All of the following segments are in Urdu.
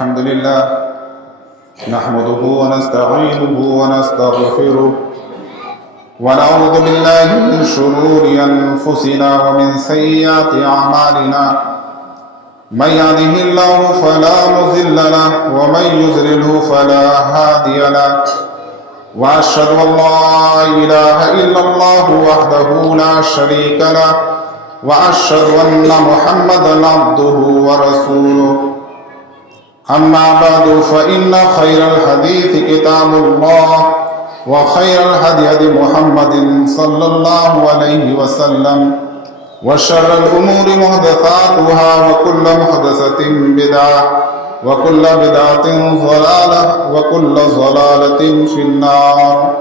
الحمد لله نحمده ونستعينه ونستغفره ونعوذ بالله من شرور أنفسنا ومن سيئات أعمالنا من يهده الله فلا مضل له ومن يضلل فلا هادي له وأشهد أن لا إله إلا الله وحده لا شريك له وأشهد أن محمدا عبده ورسوله أما بعد فإن خير الحديث كتاب الله وخير الهدي محمد صلى الله عليه وسلم وشر الأمور محدثاتها وكل محدثة بدعة وكل بدعة ضلالة وكل ضلالة في النار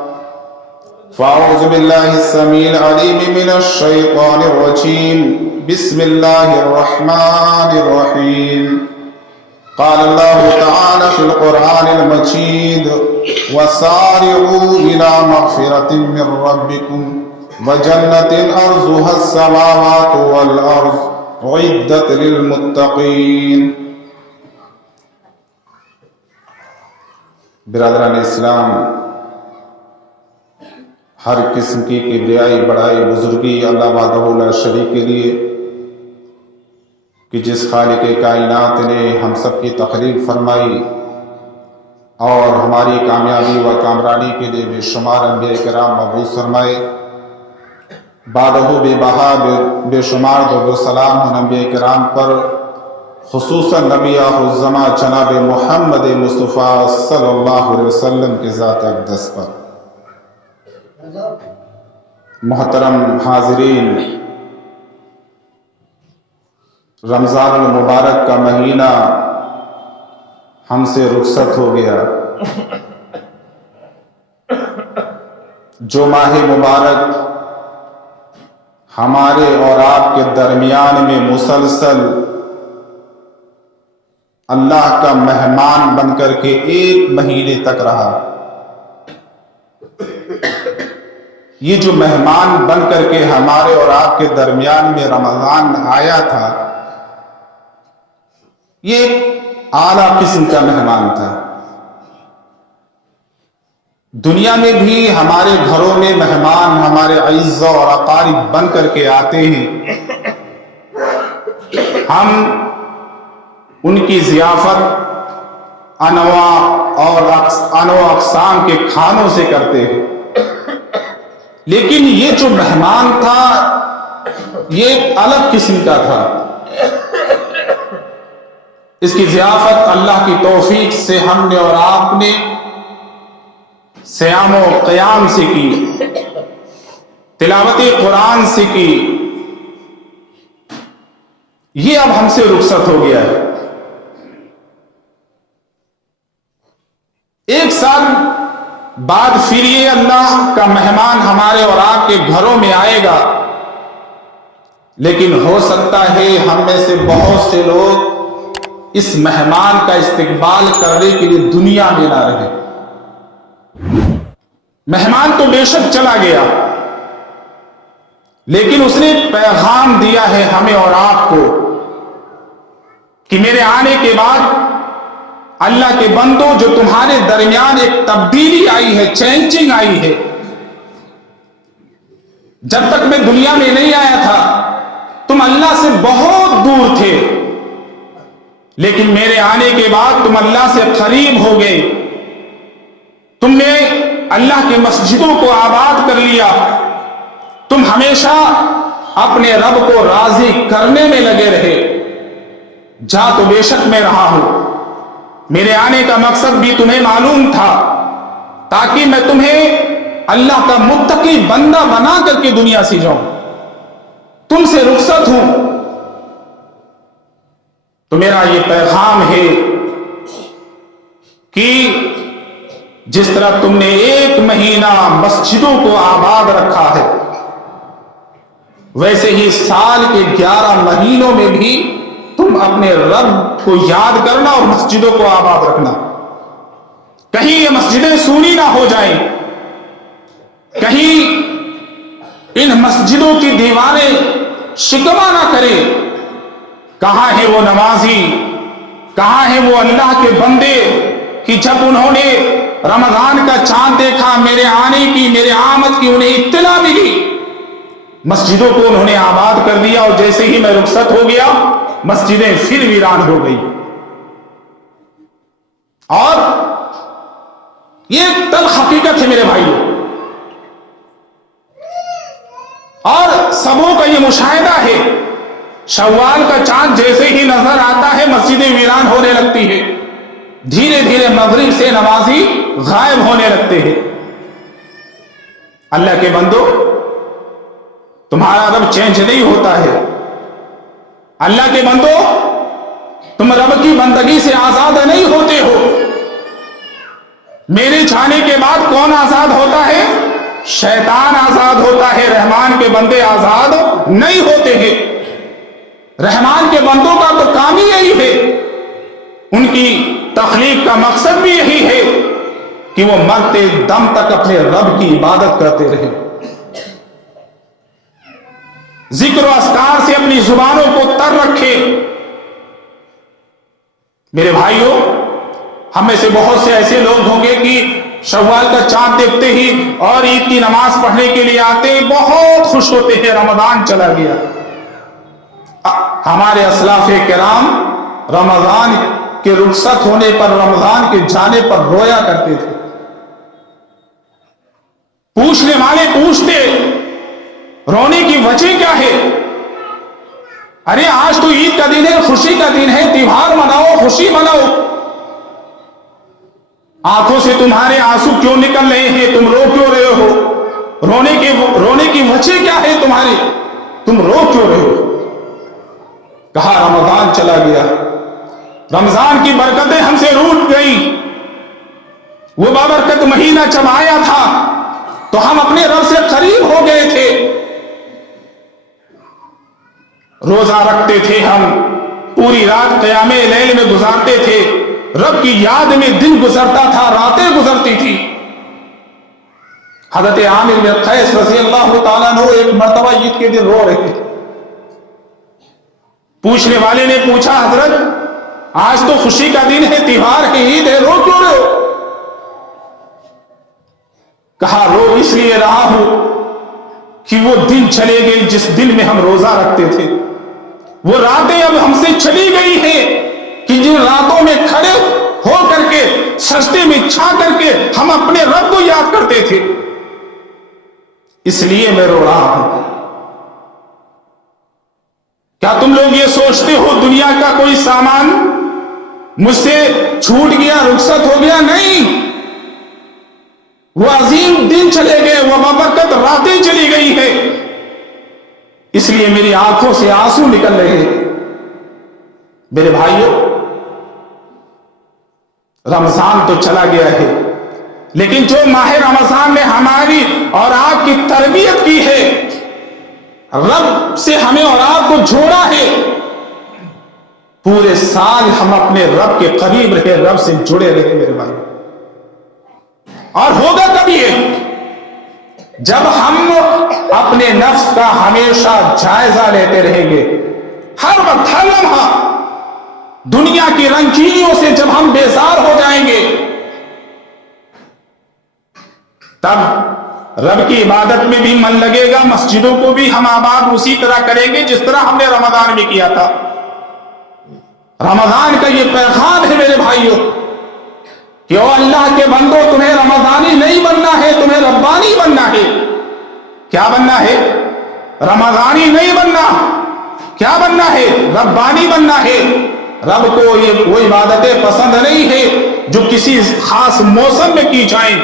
فأعوذ بالله السميع العليم من الشيطان الرجيم بسم الله الرحمن الرحيم قال الله تعالى في القرآن المجيد وسارعوا إلى مغفرة من ربكم وجنة أرضها السماوات والأرض أعدت للمتقين. برادران اسلام، ہر قسم کی کبریائی بڑائی بزرگی اللہ وحدہ لا شریک کے لیے کہ جس خالق کائنات نے ہم سب کی تخلیق فرمائی اور ہماری کامیابی و کامرانی کے لیے بے شمار انبیاء کرام مبعوث فرمائے. بعدہ بے بہا بے شمار درود و سلام ان انبیاء کرام پر، خصوصاً نبی آخر الزمان جناب محمد مصطفیٰ صلی اللہ علیہ وسلم کے ذات اقدس پر. محترم حاضرین، رمضان المبارک کا مہینہ ہم سے رخصت ہو گیا. جو ماہ مبارک ہمارے اور آپ کے درمیان میں مسلسل اللہ کا مہمان بن کر کے ایک مہینے تک رہا، یہ جو مہمان بن کر کے ہمارے اور آپ کے درمیان میں رمضان آیا تھا، یہ اعلیٰ قسم کا مہمان تھا. دنیا میں بھی ہمارے گھروں میں مہمان ہمارے اعزاء اور اقارب بن کر کے آتے ہیں. ہم ان کی ضیافت انواع اقسام کے کھانوں سے کرتے ہیں، لیکن یہ جو مہمان تھا یہ ایک الگ قسم کا تھا. اس کی ضیافت اللہ کی توفیق سے ہم نے اور آپ نے صیام و قیام سے کی، تلاوت قرآن سے کی. یہ اب ہم سے رخصت ہو گیا ہے. ایک سال بعد پھر یہ اللہ کا مہمان ہمارے اور آپ کے گھروں میں آئے گا، لیکن ہو سکتا ہے ہم میں سے بہت سے لوگ اس مہمان کا استقبال کرنے کے لیے دنیا میں نہ رہے. مہمان تو بے شک چلا گیا، لیکن اس نے پیغام دیا ہے ہمیں اور آپ کو کہ میرے آنے کے بعد اللہ کے بندوں، جو تمہارے درمیان ایک تبدیلی آئی ہے، چینجنگ آئی ہے. جب تک میں دنیا میں نہیں آیا تھا تم اللہ سے بہت دور تھے، لیکن میرے آنے کے بعد تم اللہ سے قریب ہو گئے. تم نے اللہ کی مسجدوں کو آباد کر لیا. تم ہمیشہ اپنے رب کو راضی کرنے میں لگے رہے. جا تو بے شک میں رہا ہوں، میرے آنے کا مقصد بھی تمہیں معلوم تھا، تاکہ میں تمہیں اللہ کا متقی بندہ بنا کر کے دنیا سے جاؤں. تم سے رخصت ہوں تو میرا یہ پیغام ہے کہ جس طرح تم نے ایک مہینہ مسجدوں کو آباد رکھا ہے، ویسے ہی سال کے 11 مہینوں میں بھی تم اپنے رب کو یاد کرنا اور مسجدوں کو آباد رکھنا. کہیں یہ مسجدیں سونی نہ ہو جائیں، کہیں ان مسجدوں کی دیواریں شکوا نہ کریں. کہاں ہے وہ نمازی کہاں ہیں وہ اللہ کے بندے کہ جب انہوں نے رمضان کا چاند دیکھا، میرے آنے کی، میرے آمد کی انہیں اطلاع ملی، مسجدوں کو انہوں نے آباد کر دیا، اور جیسے ہی میں رخصت ہو گیا مسجدیں پھر ویران ہو گئی۔ اور یہ ایک تلخ حقیقت ہے میرے بھائیوں، اور سبوں کا یہ مشاہدہ ہے، شوال کا چاند جیسے ہی نظر آتا ہے مسجدیں ویران ہونے لگتی ہے، دھیرے دھیرے مغرب سے نمازی غائب ہونے لگتے ہیں۔ اللہ کے بندو، تمہارا رب چینج نہیں ہوتا ہے۔ اللہ کے بندو، تم رب کی بندگی سے آزاد نہیں ہوتے ہو۔ میرے جانے کے بعد کون آزاد ہوتا ہے؟ شیطان آزاد ہوتا ہے، رحمان کے بندے آزاد نہیں ہوتے ہیں۔ رحمان کے بندوں کا تو کام ہی یہی ہے، ان کی تخلیق کا مقصد بھی یہی ہے کہ وہ مرتے دم تک اپنے رب کی عبادت کرتے رہیں، ذکر و اذکار سے اپنی زبانوں کو تر رکھے۔ میرے بھائیوں، ہم میں سے بہت سے ایسے لوگ ہوں گے کہ شوال کا چاند دیکھتے ہی اور عید کی نماز پڑھنے کے لیے آتے ہیں، بہت خوش ہوتے ہیں، رمضان چلا گیا۔ ہمارے اسلاف کرام رمضان کے رخصت ہونے پر، رمضان کے جانے پر رویا کرتے تھے۔ پوچھنے والے پوچھتے، رونے کی وجہ کیا ہے؟ ارے آج تو عید کا دن ہے، خوشی کا دن ہے، تہوار مناؤ، خوشی مناؤ۔ آنکھوں سے تمہارے آنسو کیوں نکل رہے ہیں؟ تم رو کیوں رہے ہو؟ رونے کی وجہ کیا ہے تمہاری؟ تم رو کیوں رہے ہو؟ کہا رمضان چلا گیا، رمضان کی برکتیں ہم سے روٹ گئی۔ وہ بابرکت مہینہ جب آیا تھا تو ہم اپنے رب سے قریب ہو گئے تھے، روزہ رکھتے تھے، ہم پوری رات قیام لیل میں گزارتے تھے، رب کی یاد میں دن گزرتا تھا، راتیں گزرتی تھی۔ حضرت عامر بن قیس رضی اللہ تعالیٰ عنہ ایک مرتبہ عید کے دن رو رہے تھے۔ پوچھنے والے نے پوچھا، حضرت آج تو خوشی کا دن ہے، تہوار ہے، عید ہے، رو کیوں رہے ہو؟ کہا رو اس لیے رہا ہوں کہ وہ دن چلے گئے جس دن میں ہم روزہ رکھتے تھے، وہ راتیں اب ہم سے چلی گئی ہیں کہ جن راتوں میں کھڑے ہو کر کے سجدے میں چھا کر کے ہم اپنے رب کو یاد کرتے تھے، اس لیے میں رو رہا ہوں۔ کیا تم لوگ یہ سوچتے ہو دنیا کا کوئی سامان مجھ سے چھوٹ گیا، رخصت ہو گیا؟ نہیں، وہ عظیم دن چلے گئے، وہ بابرکت راتیں چلی گئی ہے، اس لیے میری آنکھوں سے آنسو نکل رہے ہیں۔ میرے بھائیوں، رمضان تو چلا گیا ہے، لیکن جو ماہ رمضان نے ہماری اور آپ کی تربیت کی ہے، رب سے ہمیں اور آپ کو جوڑا ہے، پورے سال ہم اپنے رب کے قریب رہے، رب سے جڑے رہے میرے بھائی۔ اور ہوگا کب یہ؟ جب ہم اپنے نفس کا ہمیشہ جائزہ لیتے رہیں گے، ہر وقت، ہر لمحہ دنیا کی رنگینیوں سے جب ہم بیزار ہو جائیں گے، تب رب کی عبادت میں بھی من لگے گا، مسجدوں کو بھی ہم آباد اسی طرح کریں گے جس طرح ہم نے رمضان میں کیا تھا۔ رمضان کا یہ پیغام ہے میرے بھائیوں کہ او اللہ کے بندو، تمہیں رمضانی نہیں بننا ہے، تمہیں ربانی بننا ہے۔ کیا بننا ہے؟ رمضانی نہیں بننا، کیا بننا ہے؟ ربانی بننا ہے۔ رب کو وہ عبادتیں پسند نہیں ہے جو کسی خاص موسم میں کی جائیں۔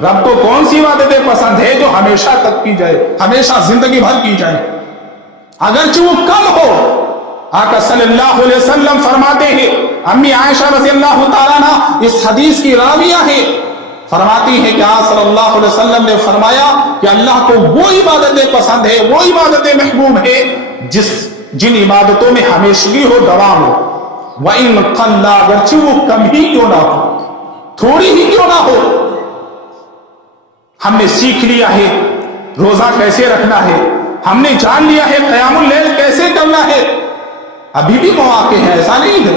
رب کو کون سی عبادتیں پسند ہے؟ جو ہمیشہ تک کی جائے، ہمیشہ زندگی بھر کی جائے، اگرچہ وہ کم ہو۔ آقا صلی اللہ علیہ وسلم فرماتے ہیں، امی عائشہ رضی اللہ تعالیٰ عنہ اس حدیث کی راویہ ہے، فرماتی ہے کہ آقا صلی اللہ علیہ وسلم نے فرمایا کہ اللہ کو وہ عبادتیں پسند ہے، وہ عبادتیں محبوب ہے جن عبادتوں میں ہمیشگی ہو، دوام ہو۔ وَإِن قَلَّ، اگرچہ وہ کم ہی کیوں نہ ہو، تھوڑی ہی کیوں نہ ہو۔ ہم نے سیکھ لیا ہے روزہ کیسے رکھنا ہے، ہم نے جان لیا ہے قیام اللیل کیسے کرنا ہے، ابھی بھی مواقع ہیں، ایسا نہیں ہے۔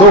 2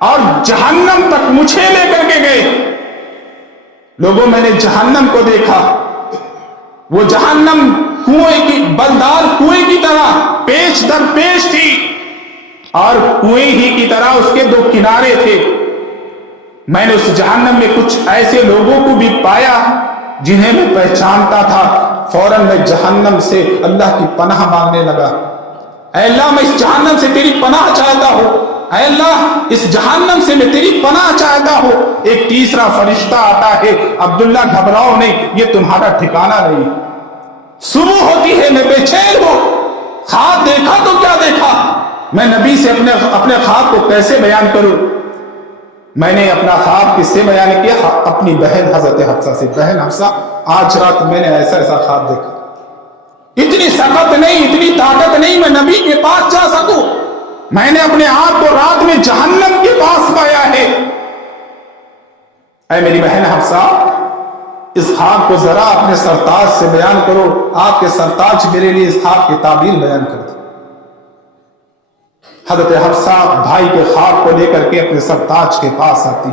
اور جہنم تک مجھے لے کر کے گئے. لوگوں میں نے جہنم کو دیکھا، وہ جہنم کنویں کی بلدار کنویں کی طرح پیش در پیش تھی اور کنویں ہی کی طرح اس کے 2 کنارے تھے. میں نے اس جہنم میں کچھ ایسے لوگوں کو بھی پایا جنہیں میں پہچانتا تھا. فوراً میں جہنم سے اللہ کی پناہ مانگنے لگا. اے اللہ میں اس جہنم سے تیری پناہ چاہتا ہوں، اے اللہ اس جہنم سے میں تیری پناہ چاہتا ہوں. ایک تیسرا فرشتہ آتا ہے، عبداللہ گھبراؤ نہیں، یہ تمہارا ٹھکانہ نہیں. صبح ہوتی ہے، میں بے چین ہوں. خواب دیکھا تو کیا دیکھا، میں نبی سے اپنے خواب کو کیسے بیان کروں. میں نے اپنا خواب کس سے بیان کیا؟ اپنی بہن حضرت حفصہ سے. بہن حفصہ آج رات میں نے ایسا خواب دیکھا. اتنی سخت نہیں، اتنی طاقت نہیں میں نبی کے پاس جا سکوں. میں نے اپنے آپ کو رات میں جہنم کے پاس پایا ہے. اے میری بہن حفصہ، اس خواب کو ذرا اپنے سرتاج سے بیان کرو. آپ کے سرتاج میرے لیے اس خواب کی تعبیر بیان کر دیں. حضرت حفصہ بھائی کے خواب کو لے کر کے اپنے سرتاج کے پاس آتی.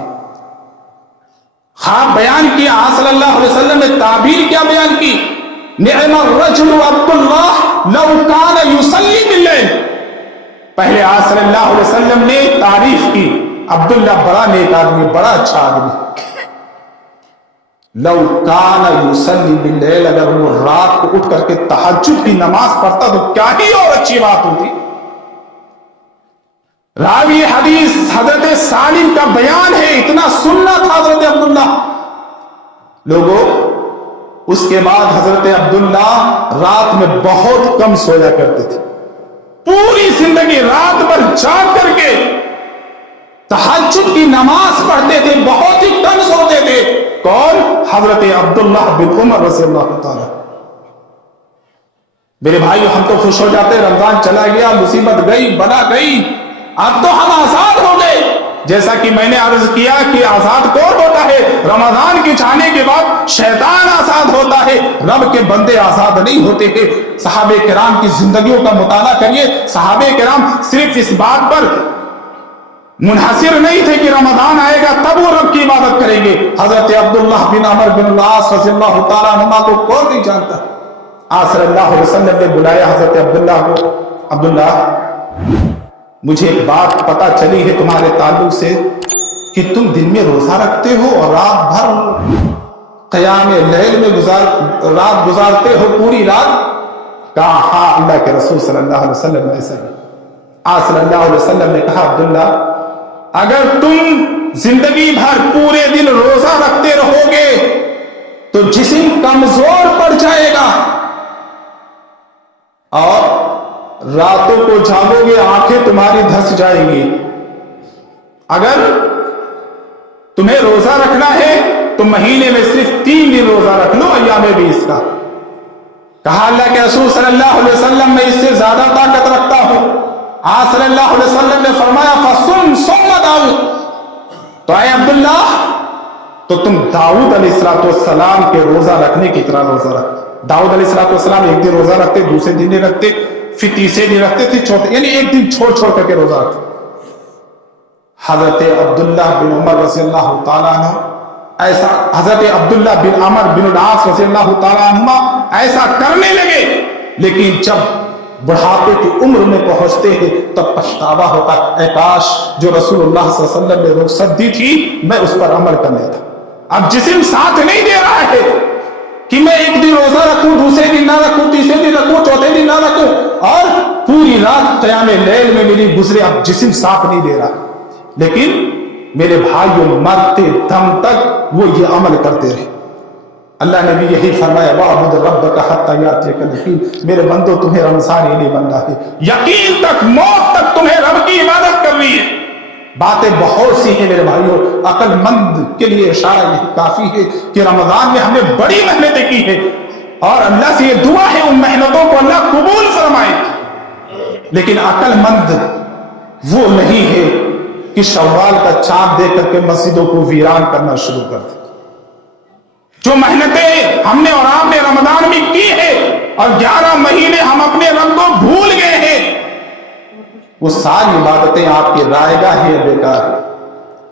خواب بیان کیا، آپ صلی اللہ علیہ وسلم نے تعبیر کیا بیان کی؟ نعم الرجل عبداللہ لو کان یصلی باللیل. پہلے آپ صلی اللہ علیہ وسلم نے تعریف کی، عبداللہ بڑا نیک آدمی، بڑا اچھا آدمی. لو کان یصلی باللیل، اگر وہ رات کو اٹھ کر کے تہجد کی نماز پڑھتا تو کیا ہی اور اچھی بات ہوتی. راوی حدیث حضرت سالم کا بیان ہے، اتنا سننا تھا حضرت عبداللہ. لوگوں، اس کے بعد حضرت عبداللہ رات میں بہت کم سویا کرتے تھے. پوری زندگی رات بھر جاگ کر کے تہجد کی نماز پڑھتے تھے، بہت ہی کم سوتے تھے. کون؟ حضرت عبداللہ بن عمر رضی اللہ تعالی. میرے بھائیو، ہم تو خوش ہو جاتے، رمضان چلا گیا، مصیبت گئی، بلا گئی، اب تو ہم آزاد ہو گئے. جیسا کہ میں نے عرض کیا کہ آزاد کون ہوتا ہے؟ رمضان کے جانے کے بعد شیطان آزاد ہوتا ہے، رب کے بندے آزاد نہیں ہوتے ہیں. صحابہ کرام کی زندگیوں کا مطالعہ کریے. صحابہ کرام صرف اس بات پر منحصر نہیں تھے کہ رمضان آئے گا تب وہ رب کی عبادت کریں گے. حضرت عبداللہ بن عمر بن العاص رضی اللہ تعالیٰ عنہ کو کون نہیں جانتا. آپ صلی اللہ علیہ وسلم نے بلایا حضرت عبداللہ کو. عبداللہ، مجھے ایک بات پتہ چلی ہے تمہارے تعلق سے کہ تم دن میں روزہ رکھتے ہو اور رات بھر قیام لیل میں رات گزارتے ہو، پوری رات. کہا ہاں اللہ کے رسول صلی اللہ علیہ وسلم ایسا ہی. آپ صلی اللہ علیہ وسلم نے کہا عبداللہ، اگر تم زندگی بھر پورے دن روزہ رکھتے رہو گے تو جسم کمزور پڑ جائے گا اور راتوں کو جاگو گے، آنکھیں تمہاری دھس جائیں گی. اگر تمہیں روزہ رکھنا ہے تو مہینے میں صرف 3 دن روزہ رکھ لو، ایام 20 کا. کہا اللہ کے رسول صلی اللہ علیہ وسلم میں اس سے زیادہ طاقت رکھتا ہوں. آپ صلی اللہ علیہ وسلم نے فرمایا فصم صوم داؤد. تو اے عبداللہ، تو تم داؤد علیہ السلام کے روزہ رکھنے کی طرح روزہ رکھ. داؤد علیہ السلام ایک دن روزہ رکھتے، دوسرے دن نہیں رکھتے، پھر تیسرے دن رکھتے تھے، چوتھے، یعنی ایک دن چھوڑ کر کے روزہ رکھتے. حضرت عبداللہ بن عمر رضی اللہ تعالیٰ عنہ ایسا، حضرت عبداللہ بن عمر بن العاص رضی اللہ تعالیٰ عنہ ایسا کرنے لگے. لیکن جب بڑھاپے کی عمر میں پہنچتے ہیں تب پچھتاوا ہوتا، اے کاش جو رسول اللہ صلی اللہ علیہ وسلم نے رخصت دی تھی میں اس پر عمل کرنے تھا. اب جسم ساتھ نہیں دے رہا ہے کہ میں ایک دن روزہ رکھوں، دوسرے دن نہ رکھوں، تیسرے دن رکھوں، چوتھے دن نہ رکھوں اور پوری رات قیام لیل میں میری گزرے. اب جسم ساتھ نہیں دے رہا. لیکن میرے بھائیوں، مرتے دم تک وہ یہ عمل کرتے رہے. اللہ نے بھی یہی فرمایا وَاعْبُدْ رَبَّكَ حَتَّى يَأْتِيَكَ الْيَقِينُ. میرے بندو، تمہیں رمضان ہی نہیں بننا ہے، یقین تک، موت تک تمہیں رب کی عبادت کرنی ہے. باتیں بہت سی ہیں میرے بھائیوں. عقل مند کے لیے اشارہ یہی کافی ہے کہ رمضان میں ہم نے بڑی محنتیں کی ہیں اور اللہ سے یہ دعا ہے ان محنتوں کو اللہ قبول فرمائے. لیکن عقل مند وہ نہیں ہے کہ شوال کا چاند دیکھ کر کے مسجدوں کو ویران کرنا شروع کر دے. جو محنتیں ہم نے اور آپ نے رمضان میں کی ہے اور 11 مہینے ہم اپنے رب کو بھول گئے ہیں، وہ ساری عبادتیں آپ کی رائے گاہ ہے، بیکار ہے.